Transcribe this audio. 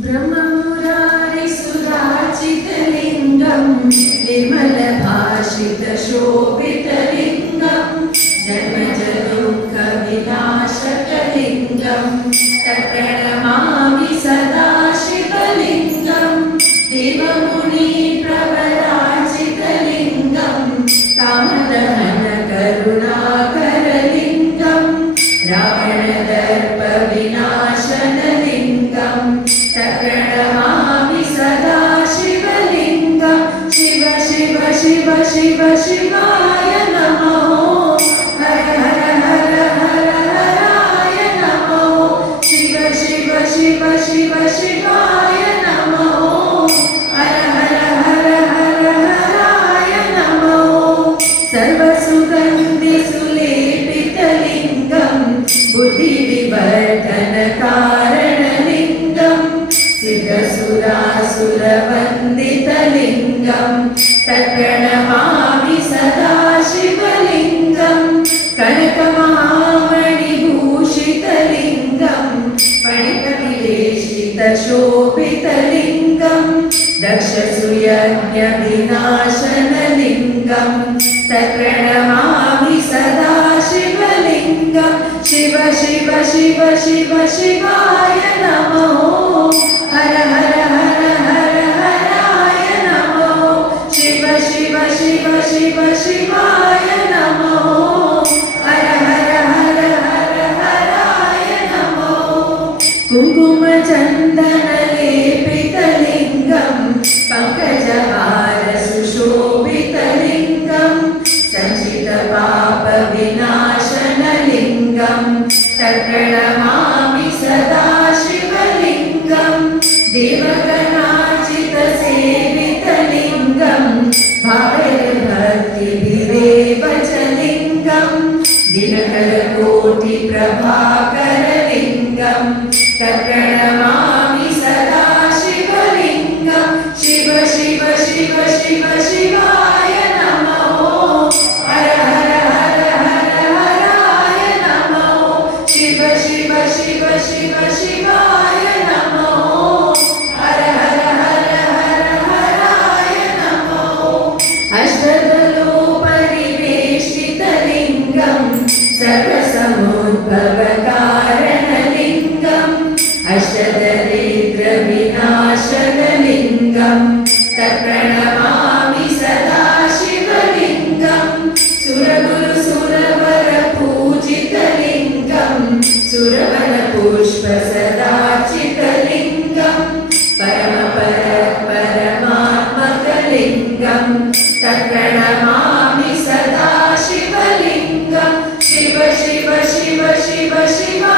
ब्रह्ममुरारिसुराचितलिङ्गं निर्मलभाषितशोभितलिङ्गं जन्मजदुःखविनाशकलिङ्गं तत्प्रणमामि सदा शिवलिङ्गं देवमुनिप्रवराचितलिङ्गं कामदहनकरुणाकरलिङ्गं रावणदर्पविनाशनलिङ्गं तत्प्रणमामि सदा शिवलिङ्गं शिव शिव शिव शिव शिवाय नमो हर हर हर हर हराय नमो शिव शिव शिव शिव शिवाय नमो हर हर हर हर हराय नमो सर्वसुगन्धिसुलेपितलिङ्गं बुद्धिविवर्धनकारणलिङ्गं सिद्धसुरासुरवन्दितलिङ्गं तत्प्रणमामि सदा शिवलिङ्गं कनकमहामणिभूषितलिङ्गं फणिपतिवेशितशोभितलिङ्गं दक्षसुयज्ञविनाशनलिङ्गं तत्प्रणमामि सदा शिवलिङ्गं शिव शिव शिव शिव शिवाय नमो हर हर हर हर हराय नमो शिव शिव शिव शिव शिवाय नमो हर हर हर हर हराय नमो कुङ्कुमचन्दनलेपितलिङ्गं पङ्कजहारसुशोभितलिङ्गं सञ्चितपापविनाशनलिङ्गं तत्प्रणमामि सदा शिवलिङ्गं देवगणार्चितसेवितलिङ्गं भावयभक्तिभिरेव च लिङ्गं दिनकरकोटिप्रभाकरलिङ्गं तत्प्रणमामि सदा शिवलिङ्गं शिव शिव शिव शिव शिवाय नमो हर हर हर हर हराय नमो शिव शिव शिव शिव शिवाय नमो हर हर हर हर हराय नमो अष्टदलोपरिवेष्टितलिङ्गं सर्वसमुद्भवकारणलिङ्गं अष्टदरिद्रविनाशनलिङ्गं तत्प्रणमामि सदा शिवलिङ्गं सुरगुरुसुरवरपूजितलिङ्गं सुरवनपुष्पसदाचितलिङ्गं परमात्मकलिङ्गं तत्प्रणमामि सदा शिवलिङ्गं शिव शिव शिव शिव शिवा